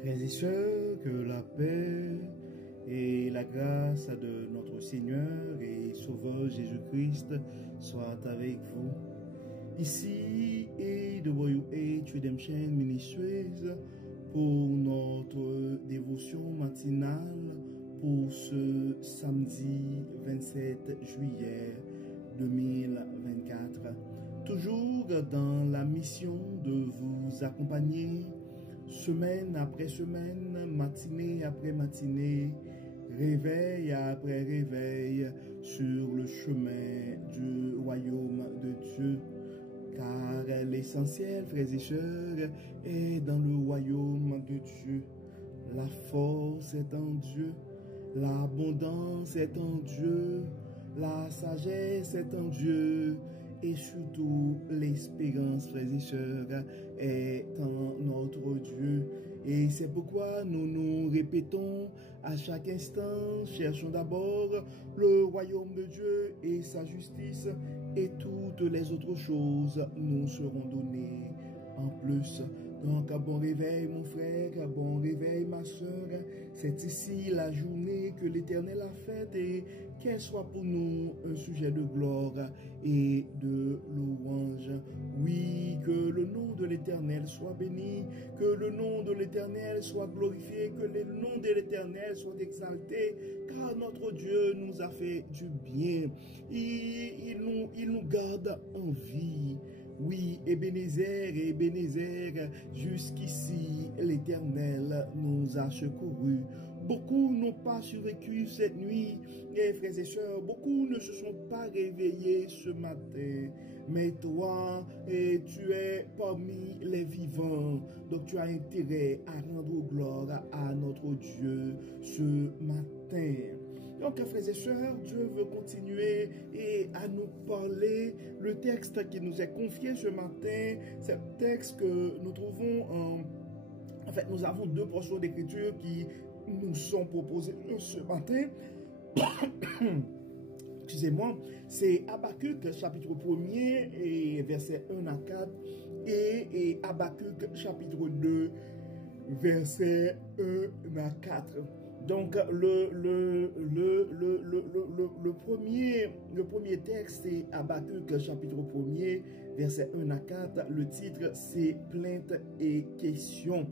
Frères et sœurs, que la paix et la grâce de notre Seigneur et Sauveur Jésus-Christ soient avec vous. Ici est de Voyou-H Redemption Ministries pour notre dévotion matinale pour ce samedi 27 juillet 2024. Toujours dans la mission de vous accompagner semaine après semaine, matinée après matinée, réveil après réveil sur le chemin du royaume de Dieu. Car l'essentiel, frères et sœurs, est dans le royaume de Dieu. La force est en Dieu, l'abondance est en Dieu, la sagesse est en Dieu, et surtout l'espérance, frères et sœurs, est en notre Dieu. Et c'est pourquoi nous nous répétons à chaque instant, cherchons d'abord le royaume de Dieu et sa justice, et toutes les autres choses nous seront données en plus. Donc, bon réveil mon frère, bon réveil ma soeur. C'est ici la journée que l'Éternel a faite et qu'elle soit pour nous un sujet de gloire et de louange. Oui, que le nom de l'Éternel soit béni, que le nom de l'Éternel soit glorifié, que le nom de l'Éternel soit exalté, car notre Dieu nous a fait du bien. Il nous garde en vie. Oui, Ebenezer, jusqu'ici, l'Éternel nous a secourus. Beaucoup n'ont pas survécu cette nuit, et frères et sœurs, beaucoup ne se sont pas réveillés ce matin. Mais toi, tu es parmi les vivants, donc tu as intérêt à rendre gloire à notre Dieu ce matin. Donc, frères et sœurs, Dieu veut continuer et à nous parler. Le texte qui nous est confié ce matin, c'est le texte que nous trouvons en fait, nous avons deux portions d'écriture qui nous sont proposées ce matin. Excusez-moi, c'est Habakkuk chapitre 1er et versets 1 à 4 et Habakkuk chapitre 2 versets 1 à 4. Donc, le premier texte, c'est Habakkuk, chapitre 1er, verset 1 à 4. Le titre, c'est Plainte et questions.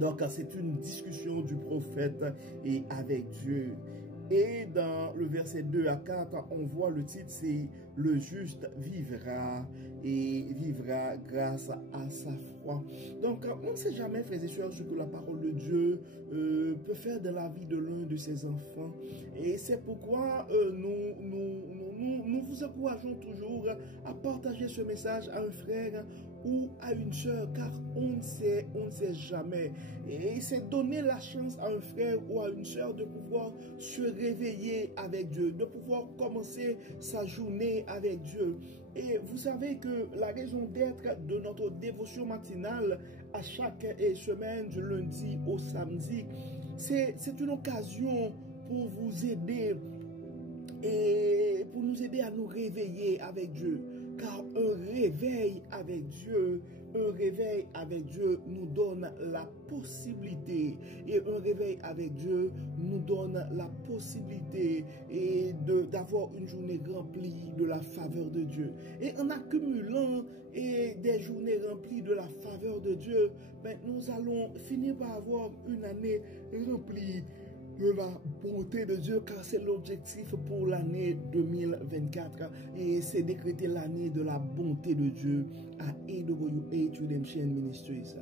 Donc, c'est une discussion du prophète et avec Dieu. Et dans le verset 2 à 4, on voit le titre, c'est « Le juste vivra et vivra grâce à sa foi ». Donc, on ne sait jamais, frères et sœurs, ce que la parole de Dieu peut faire dans la vie de l'un de ses enfants. Et c'est pourquoi nous vous encourageons toujours à partager ce message à un frère ou à une sœur, car on ne sait jamais. Et c'est donner la chance à un frère ou à une sœur de pouvoir se réveiller avec Dieu, de pouvoir commencer sa journée avec Dieu. Et vous savez que la raison d'être de notre dévotion matinale à chaque semaine, du lundi au samedi, c'est une occasion pour vous aider et pour nous aider à nous réveiller avec Dieu. Car un réveil avec Dieu nous donne la possibilité, et un réveil avec Dieu nous donne la possibilité d'avoir une journée remplie de la faveur de Dieu. Et en accumulant des journées remplies de la faveur de Dieu, ben, nous allons finir par avoir une année remplie de la bonté de Dieu, car c'est l'objectif pour l'année 2024 et c'est décréter l'année de la bonté de Dieu à AWH Redemption Ministries.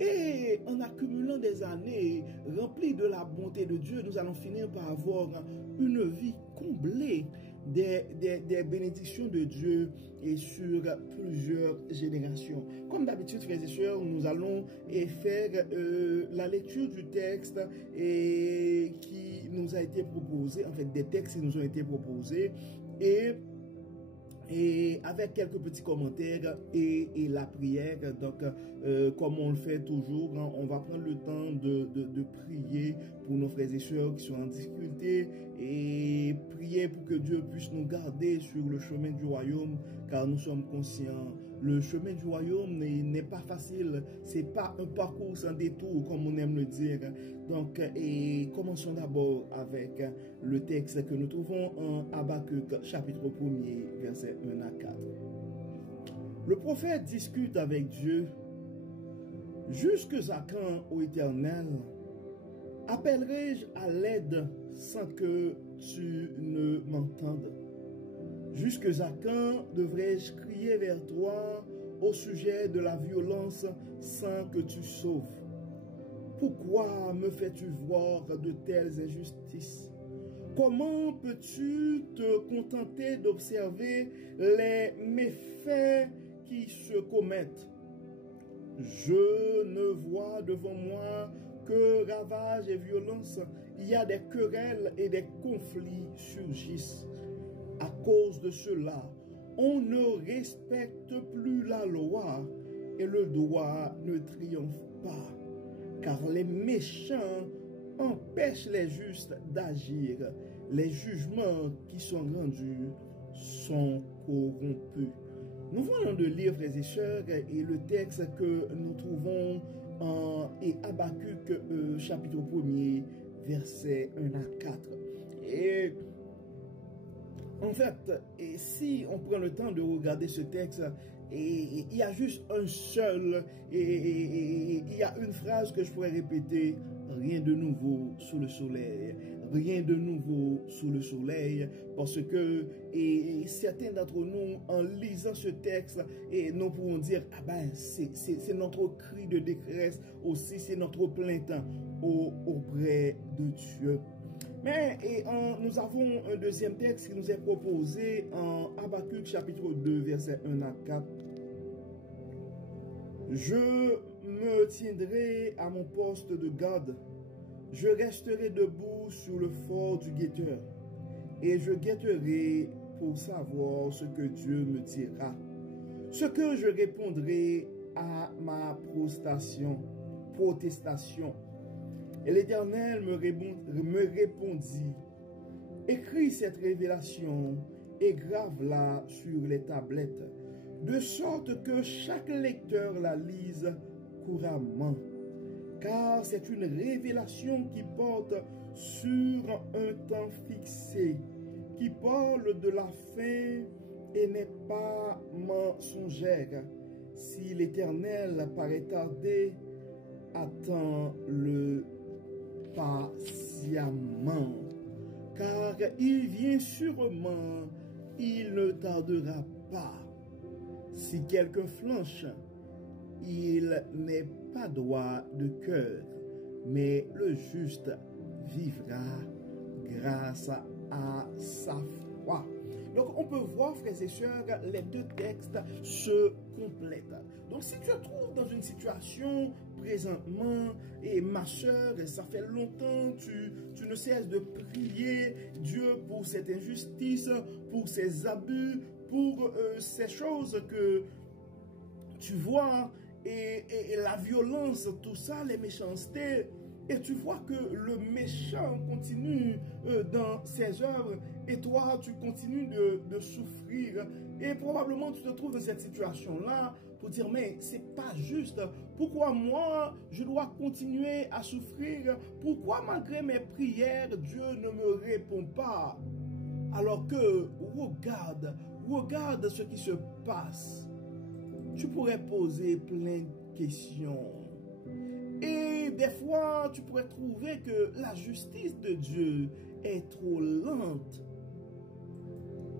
Et en accumulant des années remplies de la bonté de Dieu, nous allons finir par avoir une vie comblée des bénédictions de Dieu et sur plusieurs générations. Comme d'habitude, frères et sœurs, nous allons faire la lecture du texte qui nous a été proposé, en fait des textes qui nous ont été proposés, et avec quelques petits commentaires et la prière. Donc, comme on le fait toujours, hein, on va prendre le temps de prier pour nos frères et sœurs qui sont en difficulté et prier pour que Dieu puisse nous garder sur le chemin du royaume, car nous sommes conscients, Le chemin du royaume n'est pas facile. C'est pas un parcours sans détour, comme on aime le dire. Donc, et commençons d'abord avec le texte que nous trouvons en Habakkuk, chapitre 1er, versets 1 à 4. Le prophète discute avec Dieu. Jusque à quand, ô Éternel, appellerai-je à l'aide sans que tu ne m'entendes? Jusque à quand devrais-je crier vers toi au sujet de la violence sans que tu sauves? Pourquoi me fais-tu voir de telles injustices? Comment peux-tu te contenter d'observer les méfaits qui se commettent? Je ne vois devant moi que ravages et violences. Il y a des querelles et des conflits surgissent. À cause de cela, on ne respecte plus la loi et le droit ne triomphe pas. Car les méchants empêchent les justes d'agir. Les jugements qui sont rendus sont corrompus. Nous venons de lire, frères et sœurs, et le texte que nous trouvons en Habakkuk, chapitre 1er, versets 1 à 4. Et en fait, et si on prend le temps de regarder ce texte, et il y a juste un seul, et il y a une phrase que je pourrais répéter: rien de nouveau sous le soleil. Rien de nouveau sous le soleil. Parce que et certains d'entre nous, en lisant ce texte, et nous pouvons dire: ah ben, c'est notre cri de détresse aussi, c'est notre plainte auprès de Dieu. Mais nous avons un deuxième texte qui nous est proposé en Habakkuk chapitre 2, versets 1 à 4. Je me tiendrai à mon poste de garde. Je resterai debout sur le fort du guetteur. Et je guetterai pour savoir ce que Dieu me dira. Ce que je répondrai à ma protestation. Et l'Éternel me répondit: écris cette révélation et grave-la sur les tablettes, de sorte que chaque lecteur la lise couramment. Car c'est une révélation qui porte sur un temps fixé, qui parle de la fin et n'est pas mensongère. Si l'Éternel paraît tarder, attends-le patiemment, car il vient sûrement, il ne tardera pas. Si quelqu'un flanche, il n'est pas droit de cœur, mais le juste vivra grâce à sa foi. Donc on peut voir, frères et sœurs, les deux textes se complètent. Donc si tu te trouves dans une situation présentement, et ma sœur, ça fait longtemps, tu ne cesses de prier Dieu pour cette injustice, pour ces abus, pour ces choses que tu vois, et la violence, tout ça, les méchancetés, et tu vois que le méchant continue dans ses œuvres, et toi, tu continues de souffrir. Et probablement, tu te trouves dans cette situation-là pour dire: mais c'est pas juste. Pourquoi moi, je dois continuer à souffrir? Pourquoi, malgré mes prières, Dieu ne me répond pas? Alors que, regarde ce qui se passe. Tu pourrais poser plein de questions. Et des fois, tu pourrais trouver que la justice de Dieu est trop lente.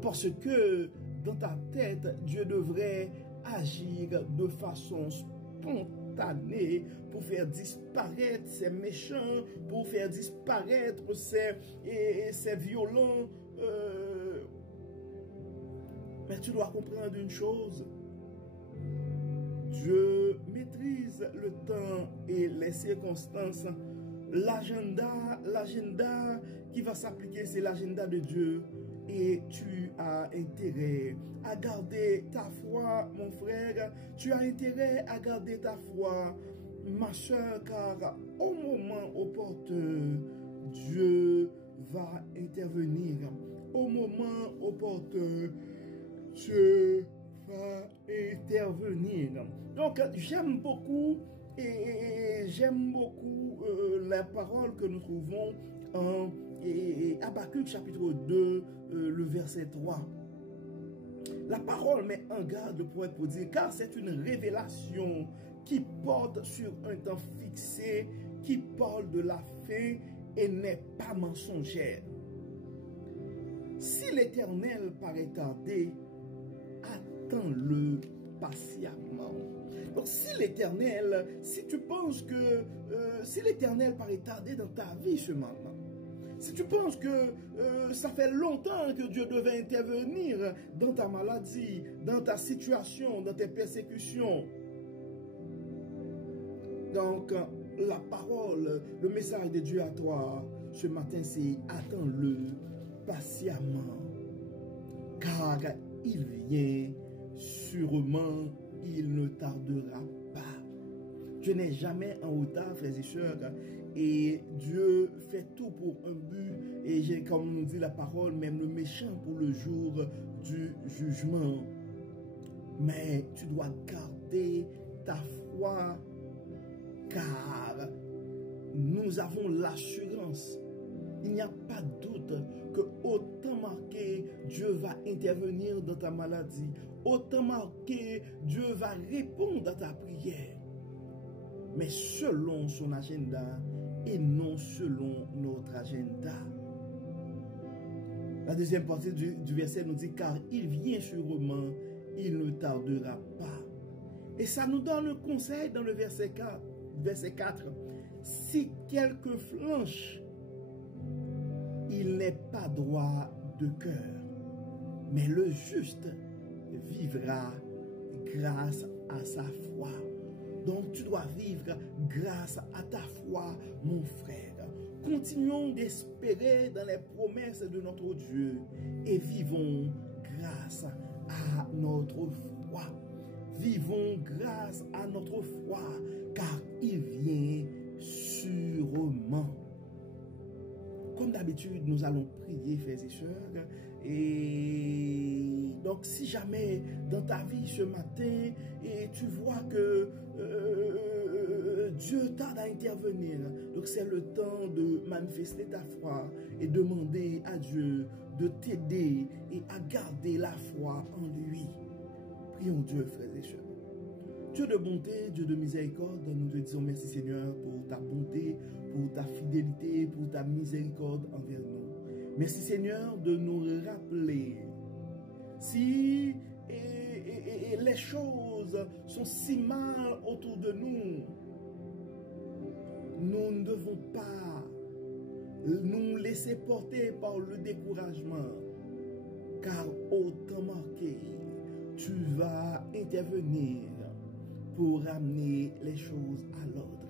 Parce que dans ta tête, Dieu devrait agir de façon spontanée pour faire disparaître ces méchants, pour faire disparaître ces violents. Mais tu dois comprendre une chose. Dieu maîtrise le temps et les circonstances. L'agenda qui va s'appliquer, c'est l'agenda de Dieu. Et tu as intérêt à garder ta foi, mon frère. Tu as intérêt à garder ta foi, ma soeur, car au moment opportun, Dieu va intervenir. Au moment opportun, Dieu va intervenir. Donc, j'aime beaucoup la parole que nous trouvons en Habakkuk chapitre 2, le verset 3. La parole met en garde le poète pour dire, car c'est une révélation qui porte sur un temps fixé, qui parle de la fin et n'est pas mensongère. Si l'Éternel paraît tarder, attends-le patiemment. Donc si l'Éternel, si tu penses que si l'Éternel paraît tarder dans ta vie ce matin, si tu penses que ça fait longtemps que Dieu devait intervenir dans ta maladie, dans ta situation, dans tes persécutions, donc la parole, le message de Dieu à toi ce matin, c'est attends-le patiemment, car il vient sûrement, il ne tardera pas. Dieu n'est jamais en retard, frères et sœurs, et Dieu fait tout pour un but, et comme nous dit la parole, même le méchant pour le jour du jugement. Mais tu dois garder ta foi, car nous avons l'assurance, il n'y a pas de doute que autant marqué, Dieu va intervenir dans ta maladie, autant marqué, Dieu va répondre à ta prière, mais selon son agenda et non selon notre agenda. La deuxième partie du verset nous dit, car il vient sûrement, il ne tardera pas. Et ça nous donne le conseil dans le verset 4. Si quelqu'un flanche, il n'est pas droit de cœur, mais le juste vivra grâce à sa foi. Donc tu dois vivre grâce à ta foi, mon frère. Continuons d'espérer dans les promesses de notre Dieu et vivons grâce à notre foi. Vivons grâce à notre foi, car il vient sûrement. Comme d'habitude, nous allons prier, frères et sœurs. Et donc, si jamais dans ta vie ce matin, et tu vois que Dieu tarde à intervenir, donc c'est le temps de manifester ta foi et demander à Dieu de t'aider et à garder la foi en lui. Prions Dieu, frères et sœurs. Dieu de bonté, Dieu de miséricorde, nous te disons merci Seigneur pour ta bonté, pour ta fidélité, pour ta miséricorde envers nous. Merci Seigneur de nous rappeler si les choses sont si mal autour de nous, nous ne devons pas nous laisser porter par le découragement, car autant marqué, tu vas intervenir pour ramener les choses à l'ordre.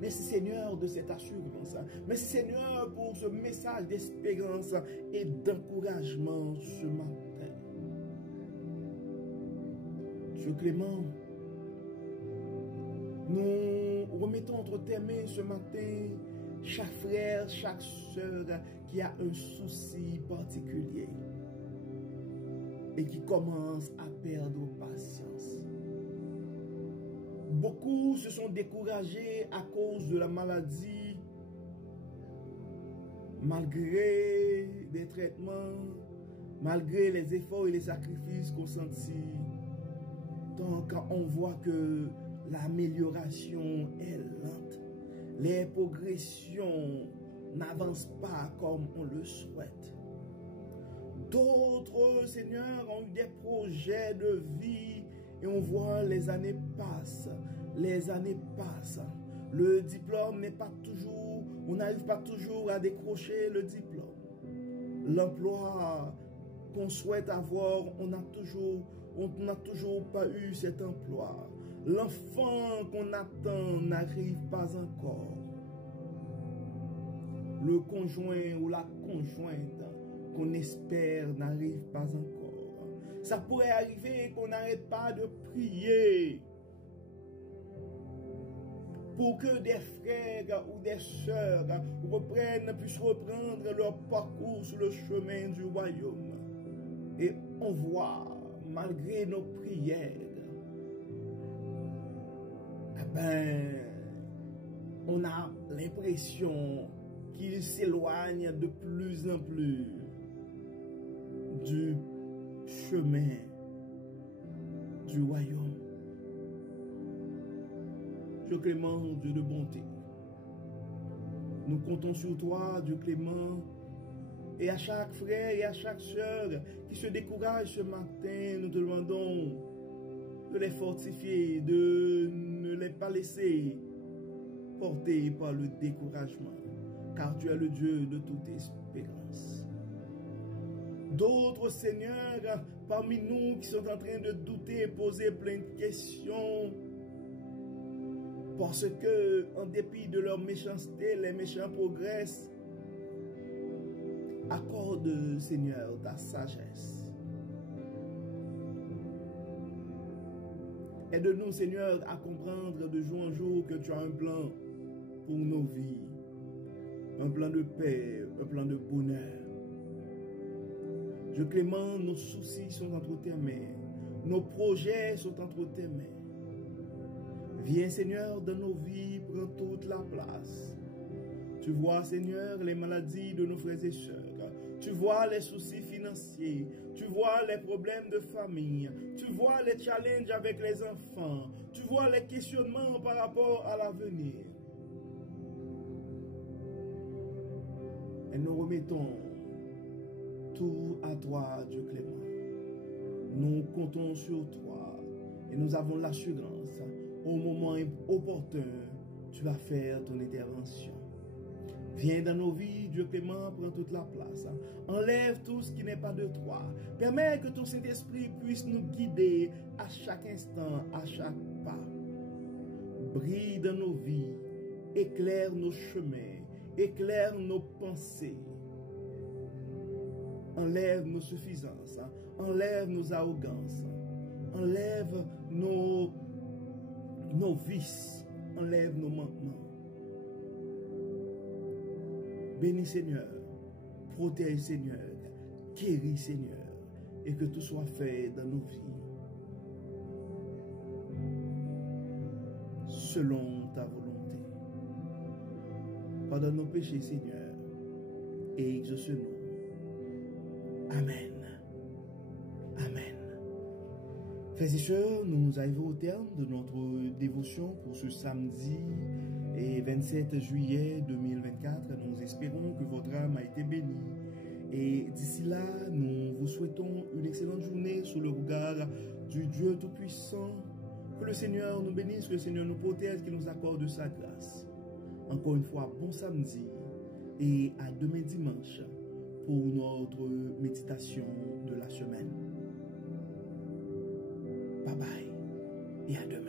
Merci Seigneur de cette assurance. Merci Seigneur pour ce message d'espérance et d'encouragement ce matin. Dieu clément, nous remettons entre tes mains ce matin chaque frère, chaque sœur qui a un souci particulier et qui commence à perdre patience. Beaucoup se sont découragés à cause de la maladie, malgré des traitements, malgré les efforts et les sacrifices consentis. Donc, on voit que l'amélioration est lente. Les progressions n'avancent pas comme on le souhaite. D'autres, Seigneur, ont eu des projets de vie et on voit les années passent. Les années passent. Le diplôme n'est pas toujours, on n'arrive pas toujours à décrocher le diplôme. L'emploi qu'on souhaite avoir, on n'a toujours pas eu cet emploi. L'enfant qu'on attend n'arrive pas encore. Le conjoint ou la conjointe qu'on espère n'arrive pas encore. Ça pourrait arriver qu'on n'arrête pas de prier pour que des frères ou des sœurs puissent reprendre leur parcours sur le chemin du royaume. Et on voit, malgré nos prières, eh ben, on a l'impression qu'il s'éloigne de plus en plus du chemin du royaume. Dieu clément, Dieu de bonté, nous comptons sur toi, Dieu clément, et à chaque frère et à chaque sœur qui se décourage ce matin, nous te demandons de les fortifier, de ne les pas laisser porter par le découragement, car tu es le Dieu de toute espérance. D'autres, Seigneur, parmi nous qui sont en train de douter, poser plein de questions, parce que, en dépit de leur méchanceté, les méchants progressent. Accorde, Seigneur, ta sagesse. Aide-nous, Seigneur, à comprendre de jour en jour que tu as un plan pour nos vies. Un plan de paix, un plan de bonheur. Dieu clément, nos soucis sont entre tes mains. Nos projets sont entre tes mains. Viens, Seigneur, dans nos vies, prends toute la place. Tu vois, Seigneur, les maladies de nos frères et sœurs. Tu vois les soucis financiers. Tu vois les problèmes de famille. Tu vois les challenges avec les enfants. Tu vois les questionnements par rapport à l'avenir. Et nous remettons tout à toi, Dieu clément. Nous comptons sur toi et nous avons l'assurance, au moment opportun, tu vas faire ton intervention. Viens dans nos vies, Dieu clément, prends toute la place. Enlève tout ce qui n'est pas de toi. Permets que ton Saint-Esprit puisse nous guider à chaque instant, à chaque pas. Brille dans nos vies, éclaire nos chemins, éclaire nos pensées. Enlève nos suffisances, enlève nos arrogances, enlève nos vices, enlève nos manquements. Bénis Seigneur, protège Seigneur, guéris Seigneur, et que tout soit fait dans nos vies, selon ta volonté. Pardonne nos péchés Seigneur, et exauce-nous. Amen. Amen. Frères et sœurs, nous arrivons au terme de notre dévotion pour ce samedi et 27 juillet 2024. Nous espérons que votre âme a été bénie. Et d'ici là, nous vous souhaitons une excellente journée sous le regard du Dieu Tout-Puissant. Que le Seigneur nous bénisse, que le Seigneur nous protège, qu'il nous accorde sa grâce. Encore une fois, bon samedi et à demain dimanche pour notre méditation de la semaine. Bye bye et à demain.